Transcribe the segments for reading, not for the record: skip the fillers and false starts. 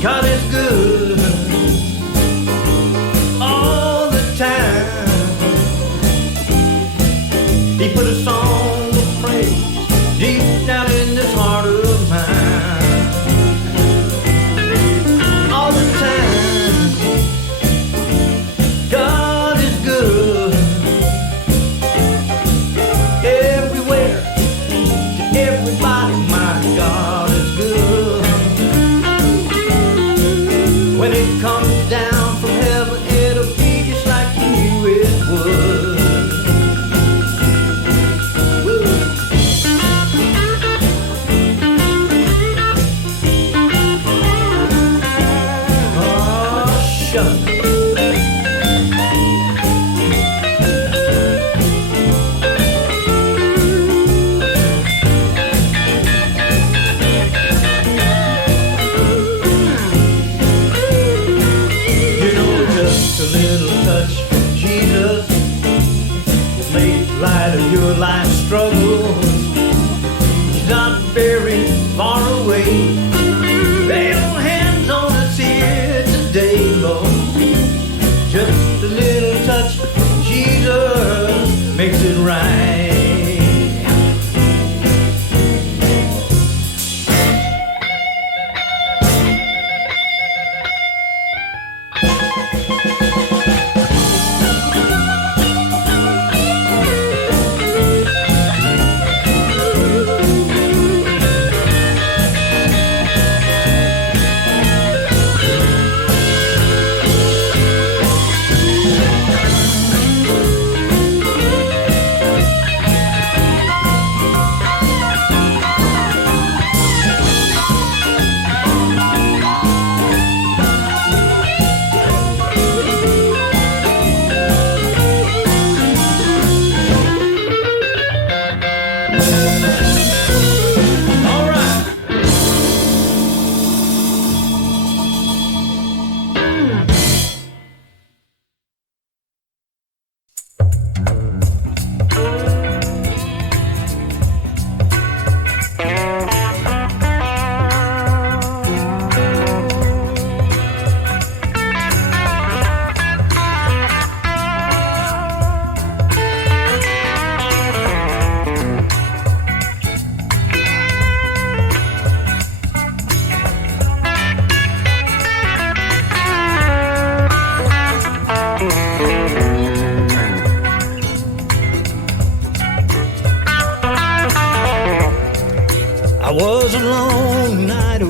God is good all the time. He put a song of praise deep down in this heart of mine. All the time, God is good. Everywhere, to everybody, my God is good. When it comes down from heaven, it'll be just like you knew it would. Your life struggles, he's not very far away. Lay your hands on us here today, Lord. Just a little touch from Jesus makes it right. I was a lone nighter,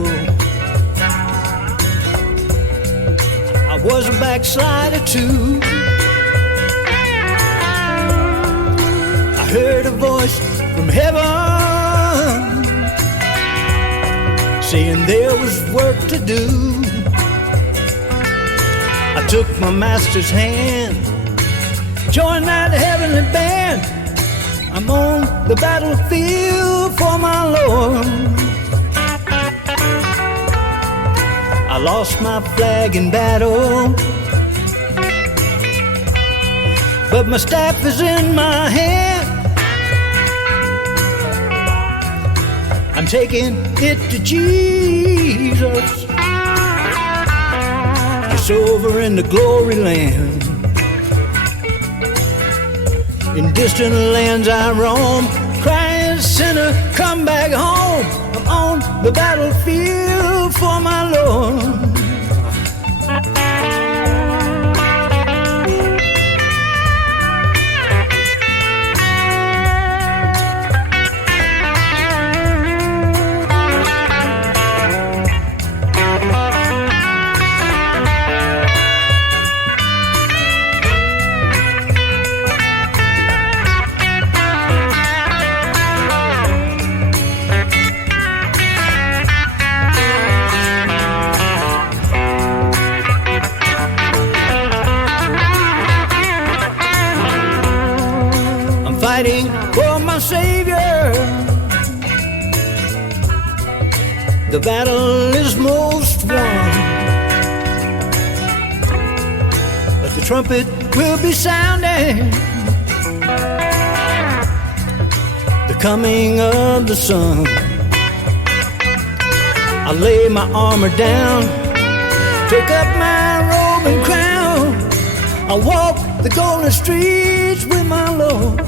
I was a backslider too. I heard a voice from heaven saying there was work to do. I took my master's hand, joined that heavenly band. I'm on the battlefield for my Lord. I lost my flag in battle, but my staff is in my hand. I'm taking it to Jesus. It's over in the glory land. In distant lands I roam, crying, sinner, come back home. I'm on the battlefield for my Lord. Fighting for my Savior. The battle is most won, but the trumpet will be sounding, the coming of the sun. I lay my armor down, take up my robe and crown. I'll walk the golden streets with my Lord.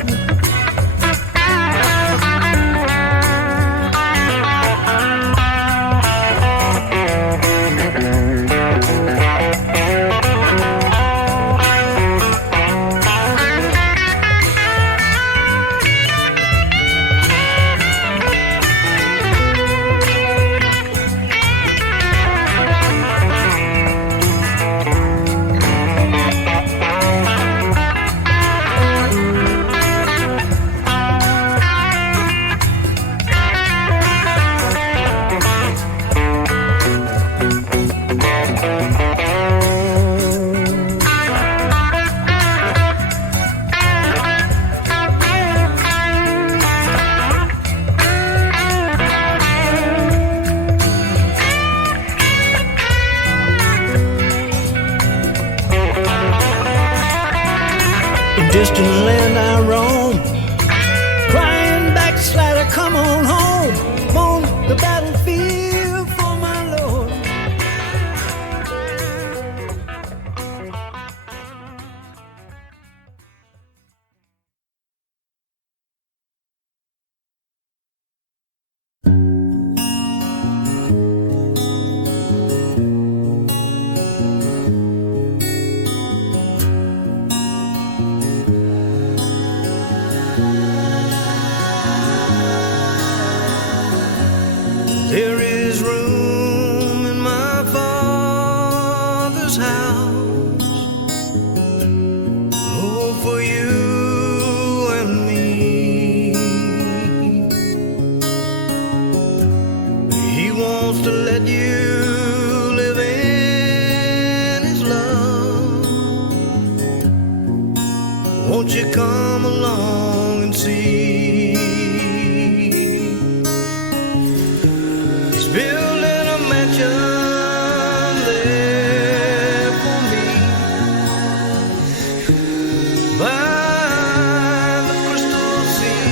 Distant land I roam, crying backslider, come on home. I'm on the battlefield for my Lord. There is room in my Father's house, oh, for you and me. He wants to let you live in His love. Won't you come along and see? Building a mansion there for me by the crystal sea.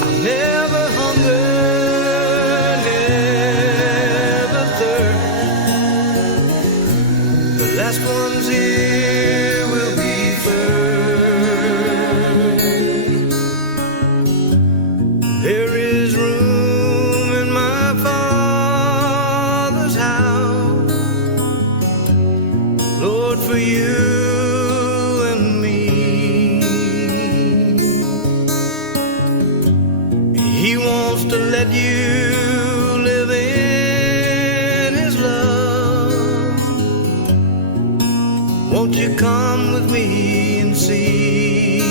I'll never hunger, never thirst. The last ones here will be first. There is room in my Father's house, Lord, for you and me. He wants to let you live in His love. Won't you come with me and see?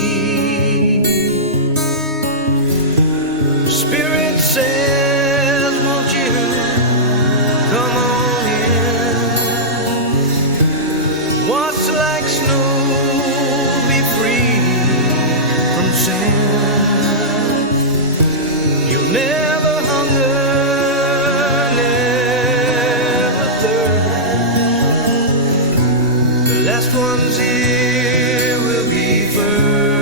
Spirit says, won't you come on in? What's like snow, be free from sin. You'll never hunger, never thirst. The last ones here will be first.